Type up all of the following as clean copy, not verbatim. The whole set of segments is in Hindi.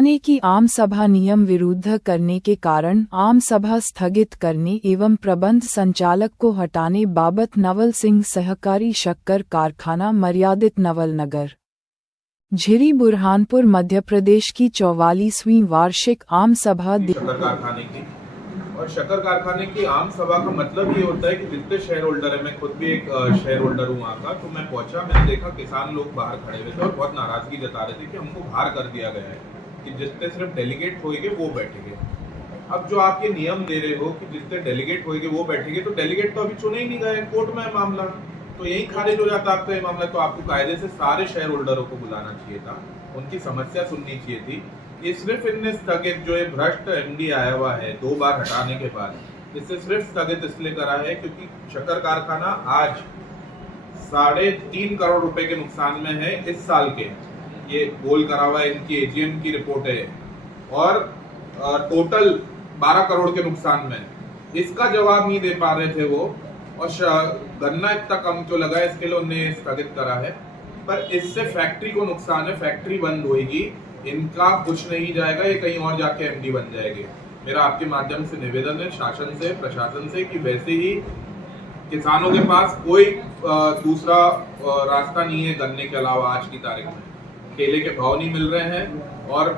ने की आम सभा नियम विरुद्ध करने के कारण आम सभा स्थगित करने एवं प्रबंध संचालक को हटाने बाबत नवल सिंह सहकारी शक्कर कारखाना मर्यादित नवल नगर झिरी बुरहानपुर मध्य प्रदेश की 44वीं वार्षिक आम सभा और शक्कर कारखाने की आम सभा का मतलब ये होता है कि जितने शेयर होल्डर है, मैं खुद भी एक शेयर होल्डर हूँ वहाँ का, तो मैं पहुंचा, मैंने देखा किसान लोग बाहर खड़े हुए थे और बहुत नाराजगी जता रहे थे कि हमको बाहर कर दिया गया है, कि जितने सिर्फ डेलीगेट होएंगे वो बैठेंगे। अब जो आप ये नियम दे रहे हो कि जितने डेलीगेट होएंगे वो बैठेंगे, तो डेलीगेट तो अभी चुने ही नहीं गए, कोर्ट में है मामला, तो यही खारिज हो जाता आपका ये मामला। तो आपको कायदे से सारे शेयर होल्डरों को बुलाना चाहिए था, उनकी समस्या सुननी चाहिए थी। ये सिर्फ इनने स्थगित, जो ये भ्रष्ट एमडी आया हुआ है 2 बार हटाने के बाद, इससे सिर्फ स्थगित इसलिए करा है क्योंकि शक्कर कारखाना आज 3.5 करोड़ रुपए के नुकसान में है इस साल के। ये गोल करा हुआ है, इनकी एजीएम की रिपोर्ट है, और टोटल 12 करोड़ के नुकसान में। इसका जवाब नहीं दे पा रहे थे वो, और गन्ना इतना कम क्यों लगा इसके लिए उन्हें स्थगित करा है। पर इससे फैक्ट्री को नुकसान है, फैक्ट्री बंद होगी, इनका कुछ नहीं जाएगा, ये कहीं और जाके एमडी बन जाएंगे। मेरा आपके माध्यम से निवेदन है शासन से, प्रशासन से, कि वैसे ही किसानों के पास कोई दूसरा रास्ता नहीं है गन्ने के अलावा। आज की तारीख में केले के भाव नहीं मिल रहे हैं और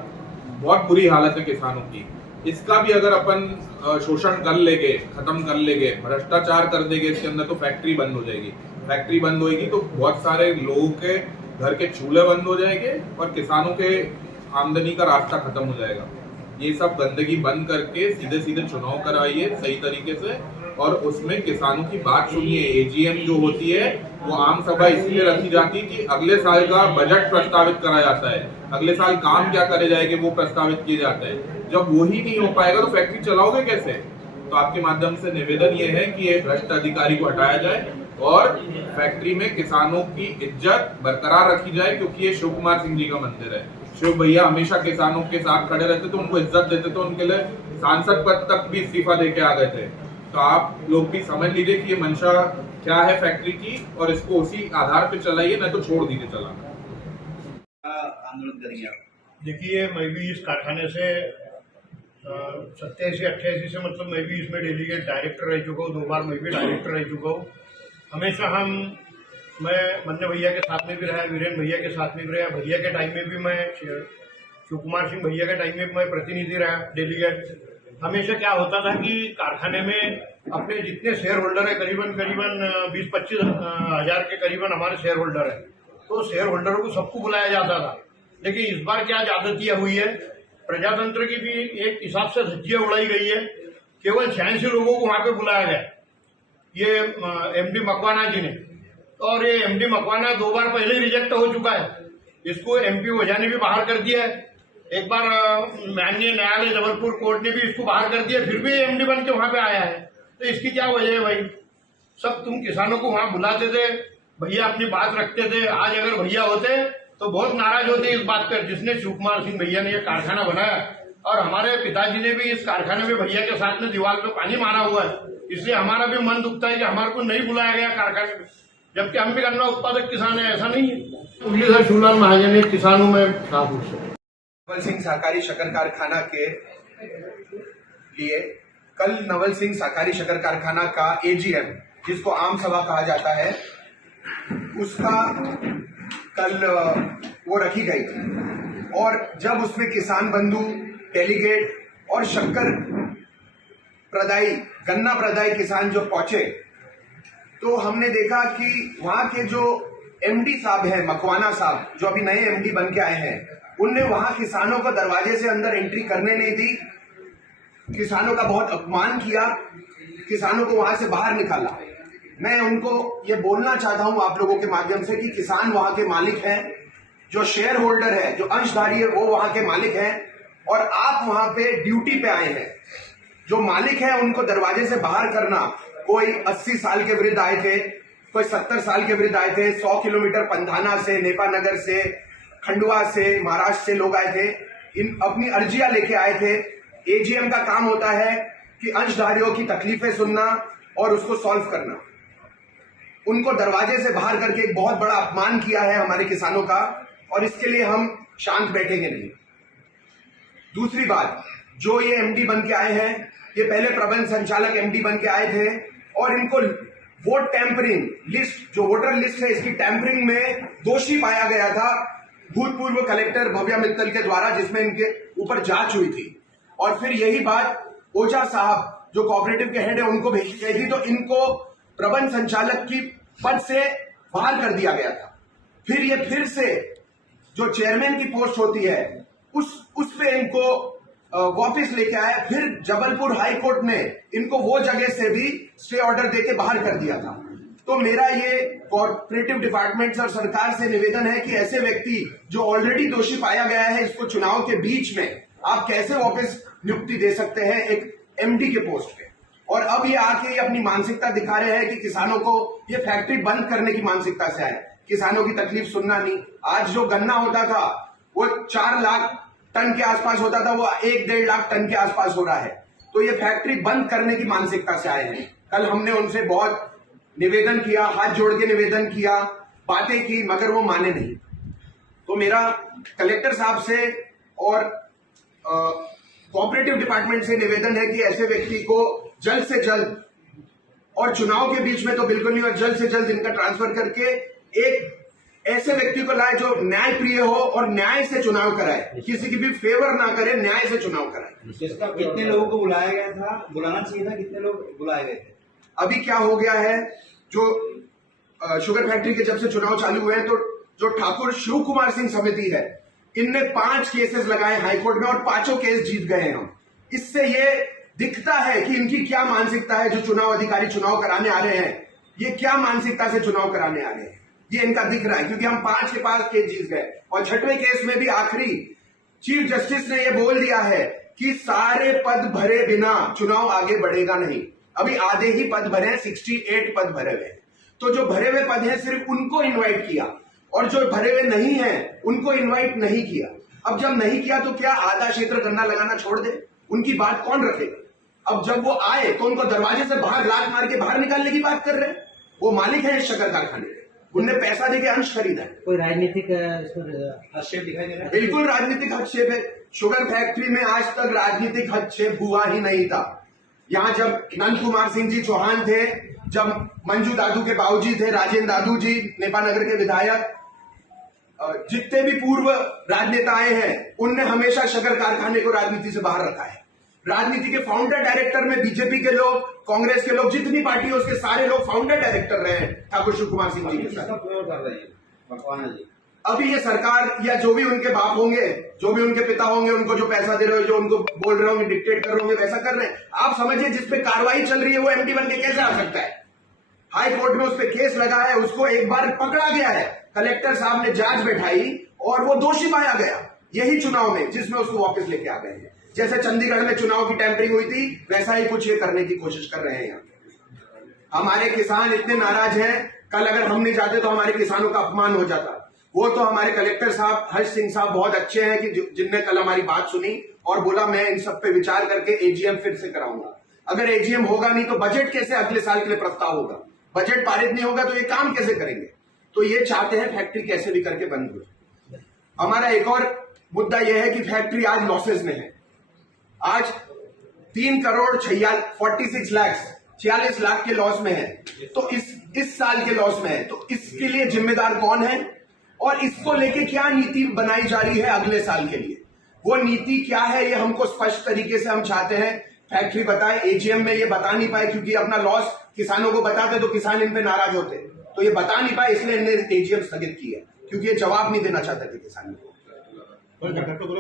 बहुत बुरी हालत है किसानों की। इसका भी अगर अपन शोषण कर लेंगे, खत्म कर लेंगे, भ्रष्टाचार कर देंगे इसके अंदर, तो फैक्ट्री बंद हो जाएगी। फैक्ट्री बंद होगी तो बहुत सारे लोगों के घर के चूल्हे बंद हो जाएंगे और किसानों के आमदनी का रास्ता खत्म हो जाएगा। ये सब गंदगी बंद करके सीधे सीधे चुनाव कराइए सही तरीके से, और उसमें किसानों की बात सुनिए। एजीएम जो होती है वो आम सभा इसलिए रखी जाती है कि अगले साल का बजट प्रस्तावित करा जाता है, अगले साल काम क्या करे जाएंगे वो प्रस्तावित किए जाते हैं। जब वही नहीं हो पाएगा तो फैक्ट्री चलाओगे कैसे? तो आपके माध्यम से निवेदन ये है कि ये भ्रष्ट अधिकारी को हटाया जाए और फैक्ट्री में किसानों की इज्जत बरकरार रखी जाए, क्योंकि ये शिव कुमार सिंह जी का मंदिर है। शिव भैया हमेशा किसानों के साथ खड़े रहते थे, उनको इज्जत देते थे, उनके लिए सांसद पद तक भी इस्तीफा देके आ गए थे। तो आप लोग भी समझ लीजिए कि ये मंशा क्या है फैक्ट्री की, और इसको उसी आधार पे चलाइए, नहीं तो छोड़ दीजिए चलाना। आंदोलन करेंगे आप? देखिए, मैं भी इस कारखाने से 87-88 से, मतलब मैं भी इसमें डेलीगेट डायरेक्टर रह चुका हूँ, 2 बार मैं भी डायरेक्टर रह चुका हूँ। हमेशा मैं मन्ने भैया के साथ में भी रहा, वीरेन भैया के साथ में भी रहा, भैया के टाइम में भी मैं, शिव कुमार सिंह भैया के टाइम में भी मैं प्रतिनिधि रहा डेलीगेट। हमेशा क्या होता था कि कारखाने में अपने जितने शेयर होल्डर है, करीबन 20-25 हजार के करीबन हमारे शेयर होल्डर है, तो शेयर होल्डरों को सबको बुलाया जाता था। लेकिन इस बार क्या ज्यादतियां हुई है, प्रजातंत्र की भी एक हिसाब से धज्जियां उड़ाई गई है। केवल 86 लोगों को वहां पे बुलाया गया, ये एमडी मकवाना जी ने, और ये एमडी मकवाना 2 बार पहले ही रिजेक्ट हो चुका है। इसको एमपी ओझा ने भी बाहर कर दिया है, एक बार माननीय न्यायालय जबलपुर कोर्ट ने भी इसको बाहर कर दिया, फिर भी एमडी बन के वहां पे आया है। तो इसकी क्या वजह है भाई? सब तुम किसानों को वहां बुलाते थे, भैया अपनी बात रखते थे। आज अगर भैया होते तो बहुत नाराज होते इस बात पर, जिसने शिव कुमार सिंह भैया ने यह कारखाना बनाया, और हमारे पिताजी ने भी इस कारखाने में भैया के साथ में दीवार पे पानी मारा हुआ है। इसलिए हमारा भी मन दुखता है कि हमारे को नहीं बुलाया गया कारखाने में, जबकि हम भी गन्ना उत्पादक किसान है, ऐसा नहीं है। मुरलीधर शिवलाल महाजन एक किसानों में शाहपुर से। नवल सिंह सहकारी शक्कर कारखाना के लिए कल नवल सिंह सहकारी शक्कर कारखाना का एजीएम, जिसको आम सभा कहा जाता है, उसका कल वो रखी गई। और जब उसमें किसान बंधु, डेलीगेट और शक्कर प्रदायी, गन्ना प्रदायी किसान जो पहुंचे, तो हमने देखा कि वहां के जो एमडी साहब हैं, मकवाना साहब, जो अभी नए एमडी बन के आए हैं, उनने वहां किसानों को दरवाजे से अंदर एंट्री करने नहीं दी, किसानों का बहुत अपमान किया, किसानों को वहां से बाहर निकाला। मैं उनको ये बोलना चाहता हूं आप लोगों के माध्यम से कि किसान वहां के मालिक हैं, जो शेयर होल्डर है, जो अंशधारी है, वो वहां के मालिक हैं, और आप वहां पे ड्यूटी पे आए हैं। जो मालिक है उनको दरवाजे से बाहर करना, कोई 80 साल के वृद्ध आए थे, कोई 70 साल के वृद्ध आए थे, 100 किलोमीटर पंधाना से, नेपानगर से, खंडवा से, महाराष्ट्र से लोग आए थे, इन अपनी अर्जियां लेके आए थे। एजीएम का काम होता है कि अंशधारियों की तकलीफें सुनना और उसको सॉल्व करना। उनको दरवाजे से बाहर करके एक बहुत बड़ा अपमान किया है हमारे किसानों का, और इसके लिए हम शांत बैठेंगे नहीं। दूसरी बात, जो ये एमडी बन के आए हैं, ये पहले प्रबंध संचालक एमडी बन के आए थे और इनको वोट टैंपरिंग लिस्ट, जो वोटर लिस्ट है, इसकी टैंपरिंग में दोषी पाया गया था भूतपूर्व कलेक्टर भव्या मित्तल के द्वारा, जिसमें इनके ऊपर जांच हुई थी। और फिर यही बात ओझा साहब जो कोऑपरेटिव के हेड है उनको भेजी गई थी, तो इनको प्रबंध संचालक की पद से बाहर कर दिया गया था। फिर ये फिर से जो चेयरमैन की पोस्ट होती है उस पे इनको वापस लेके आया। फिर जबलपुर हाई कोर्ट ने इनको वो जगह से भी स्टे ऑर्डर देके बाहर कर दिया था। तो मेरा ये कोऑपरेटिव डिपार्टमेंट और सरकार से निवेदन है कि ऐसे व्यक्ति जो ऑलरेडी दोषी पाया गया है, इसको चुनाव के बीच में आप कैसे वापस नियुक्ति दे सकते हैं एक एमडी के पोस्ट पे। और अब ये आके अपनी मानसिकता दिखा रहे हैं कि किसानों को ये फैक्ट्री बंद करने की मानसिकता से आए, किसानों की तकलीफ सुनना नहीं। आज जो गन्ना होता था वो 4 लाख टन के आसपास होता था, वो 1-1.5 लाख टन के आसपास हो रहा है। तो ये फैक्ट्री बंद करने की मानसिकता से आए हैं। कल हमने उनसे बहुत निवेदन किया, हाथ जोड़ के निवेदन किया, बातें की, मगर वो माने नहीं। तो मेरा कलेक्टर साहब से और कोऑपरेटिव डिपार्टमेंट से निवेदन है कि ऐसे व्यक्ति को जल्द से जल्द, और चुनाव के बीच में तो बिल्कुल नहीं, और जल्द से जल्द इनका ट्रांसफर करके एक ऐसे व्यक्ति को लाए जो न्याय प्रिय हो और न्याय से चुनाव कराए, किसी की भी फेवर ना करे, न्याय से चुनाव कराए। कितने लोगों को बुलाया गया था, बुलाना चाहिए था, कितने लोग बुलाए गए थे? अभी क्या हो गया है, जो शुगर फैक्ट्री के जब से चुनाव चालू हुए हैं, तो जो ठाकुर शिव कुमार सिंह समिति है, इनने 5 केसेस लगाए हाईकोर्ट में और 5 केस जीत गए हैं हम। इससे ये दिखता है कि इनकी क्या मानसिकता है। जो चुनाव अधिकारी चुनाव कराने आ रहे हैं, ये क्या मानसिकता से चुनाव कराने आ रहे हैं, ये इनका दिख रहा है। क्योंकि हम 5 के 5 केस जीत गए और 6वें केस में भी आखिरी चीफ जस्टिस ने ये बोल दिया है कि सारे पद भरे बिना चुनाव आगे बढ़ेगा नहीं। अभी आधे ही पद भरे हैं, 68 पद भरे हुए हैं। तो जो भरे हुए पद हैं सिर्फ उनको इन्वाइट किया, और जो भरे हुए नहीं हैं उनको इन्वाइट नहीं किया। अब जब नहीं किया तो क्या आधा क्षेत्र गन्ना लगाना छोड़ दे? उनकी बात कौन रखेगा? अब जब वो आए तो उनको दरवाजे से बाहर लात मार के बाहर निकालने की बात कर रहे हैं। वो मालिक है इस शक्कर कारखाने के, उनने पैसा देके अंश खरीदा है। कोई राजनीतिक हस्तक्षेप दिखाई दे रहा है? बिल्कुल राजनीतिक हस्तक्षेप है। शुगर फैक्ट्री में आज तक राजनीतिक हस्तक्षेप हुआ ही नहीं था। यहाँ जब नंद कुमार सिंह जी चौहान थे, जब मंजू दादू के बाबूजी थे, राजेंद्र दादू जी नेपाल नगर के विधायक, जितने भी पूर्व राजनेता आए हैं, उनने हमेशा शक्कर कारखाने को राजनीति से बाहर रखा है। राजनीति के फाउंडर डायरेक्टर में बीजेपी के लोग, कांग्रेस के लोग, जितनी पार्टी है उसके सारे लोग फाउंडर डायरेक्टर रहे हैं ठाकुर शिव कुमार सिंह जी के साथ। अभी ये सरकार या जो भी उनके बाप होंगे, जो भी उनके पिता होंगे, उनको जो पैसा दे रहे हो, जो उनको बोल रहे होंगे, डिक्टेट कर रहे होंगे, वैसा कर रहे हैं। आप समझिए जिसपे कार्रवाई चल रही है वो एमडी बन के कैसे आ सकता है? हाई कोर्ट में उस पर केस लगा है, उसको एक बार पकड़ा गया है, कलेक्टर साहब ने जांच बैठाई और वो दोषी पाया गया यही चुनाव में, जिसमें उसको वापस लेके आ गए हैं। जैसे चंडीगढ़ में चुनाव की टैंपरिंग हुई थी, वैसा ही कुछ ये करने की कोशिश कर रहे हैं यहाँ। हमारे किसान इतने नाराज हैं, कल अगर हम नहीं जाते तो हमारे किसानों का अपमान हो जाता। वो तो हमारे कलेक्टर साहब हर्ष सिंह साहब बहुत अच्छे हैं कि जिनने कल हमारी बात सुनी और बोला मैं इन सब पे विचार करके एजीएम फिर से कराऊंगा। अगर एजीएम होगा नहीं तो बजट कैसे अगले साल के लिए प्रस्ताव होगा? बजट पारित नहीं होगा तो ये काम कैसे करेंगे? तो ये चाहते हैं फैक्ट्री कैसे भी करके बंद हो। हमारा एक और मुद्दा यह है कि फैक्ट्री आज लॉसेस में है। आज 3 करोड़ 46 लाख के लॉस में है, तो इस साल के लॉस में है। तो इसके लिए जिम्मेदार कौन है और इसको लेके क्या नीति बनाई जा रही है अगले साल के लिए? वो नीति क्या है ये हमको स्पष्ट तरीके से हम चाहते हैं फैक्ट्री बताए। एजीएम में ये बता नहीं पाए क्योंकि अपना लॉस किसानों को बताते तो किसान इन पे नाराज होते, तो ये बता नहीं पाए, इसलिए इन्हें एजीएम स्थगित की है क्योंकि ये जवाब नहीं देना चाहते थे किसानों को।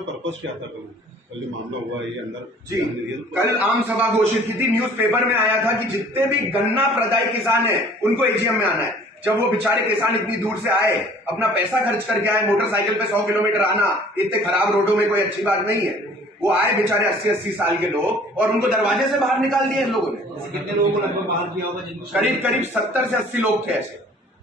पर्पस क्या था कल मामला हुआ ये अंदर? जी, कल आम सभा घोषित की थी, न्यूज़पेपर में आया था कि जितने भी गन्ना प्रदायी किसान हैं उनको एजीएम में आना है। जब वो बेचारे किसान इतनी दूर से आए, अपना पैसा खर्च करके आए, मोटरसाइकिल पे 100 किलोमीटर आना इतने खराब रोडों में कोई अच्छी बात नहीं है। वो आए बेचारे 80-80 साल के लोग और उनको दरवाजे से बाहर निकाल दिया इन लोगों ने। कितने लोगों को लगभग बाहर किया होगा? करीब 70 से 80 लोग थे ऐसे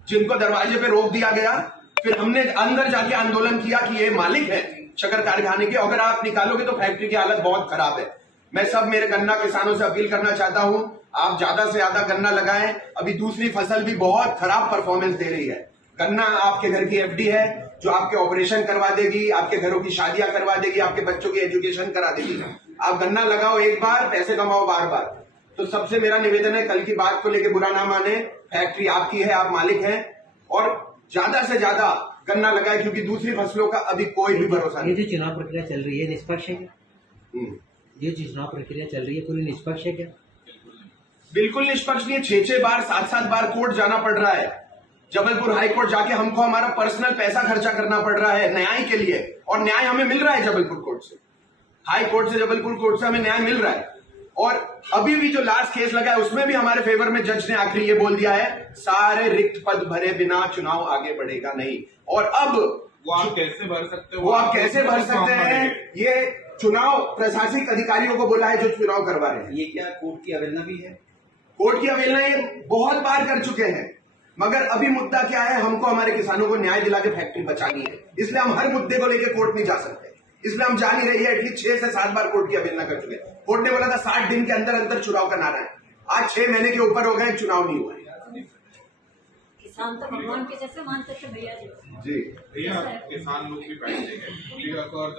जिनको दरवाजे पे रोक दिया गया। फिर हमने अंदर जाके आंदोलन किया कि ये मालिक है शक्कर कारखाने के, अगर आप निकालोगे तो फैक्ट्री की हालत बहुत खराब है। मैं सब मेरे गन्ना किसानों से अपील करना चाहता हूं, आप ज्यादा से ज्यादा गन्ना लगाएं। अभी दूसरी फसल भी बहुत खराब परफॉर्मेंस दे रही है। गन्ना आपके घर की एफडी है, जो आपके ऑपरेशन करवा देगी, आपके घरों की शादियां करवा देगी, आपके बच्चों की एजुकेशन करा देगी। आप गन्ना लगाओ एक बार, पैसे कमाओ बार बार। तो सबसे मेरा निवेदन है, कल की बात को लेकर बुरा ना माने, फैक्ट्री आपकी है, आप मालिक हैं, और ज्यादा से ज्यादा गन्ना लगाए, क्योंकि दूसरी फसलों का अभी कोई भी भरोसा ये नहीं। जो चुनाव प्रक्रिया चल रही है निष्पक्ष है क्या? हम्म। ये जो चुनाव प्रक्रिया चल रही है पूरी निष्पक्ष है क्या? बिल्कुल निष्पक्ष नहीं है। 6-6 बार 7-7 बार कोर्ट जाना पड़ रहा है। जबलपुर हाई कोर्ट जाके हमको हमारा पर्सनल पैसा खर्चा करना पड़ रहा है न्याय के लिए, और न्याय हमें मिल रहा है जबलपुर कोर्ट से, हाई कोर्ट से, जबलपुर कोर्ट से हमें न्याय मिल रहा है। और अभी भी जो लास्ट केस लगा है उसमें भी हमारे फेवर में जज ने आखिरी ये बोल दिया है, सारे रिक्त पद भरे बिना चुनाव आगे बढ़ेगा नहीं। और अब वो आप कैसे भर सकते हो? वो आप कैसे भर सकते हैं? ये चुनाव प्रशासनिक अधिकारियों को बोला है जो चुनाव करवा रहे हैं। ये क्या कोर्ट की अवहेलना भी है? कोर्ट की अवहेलना ये बहुत बार कर चुके हैं, मगर अभी मुद्दा क्या है, हमको हमारे किसानों को न्याय दिला के फैक्ट्री बचानी है, इसलिए हम हर मुद्दे को लेकर कोर्ट नहीं जा सकते। इसलिए हम जा नहीं रही है। एटलीस्ट 6 से 7 बार कोर्ट की अवहेलना कर चुके हैं। कोर्ट ने बोला था 60 दिन के अंदर अंदर चुनाव करना है, आज 6 महीने के ऊपर हो गए, चुनाव नहीं हुआ है। किसान तो भगवान के जैसे मानते थे भैया जी। जी भैया किसान लोग भी बैठे हैं, और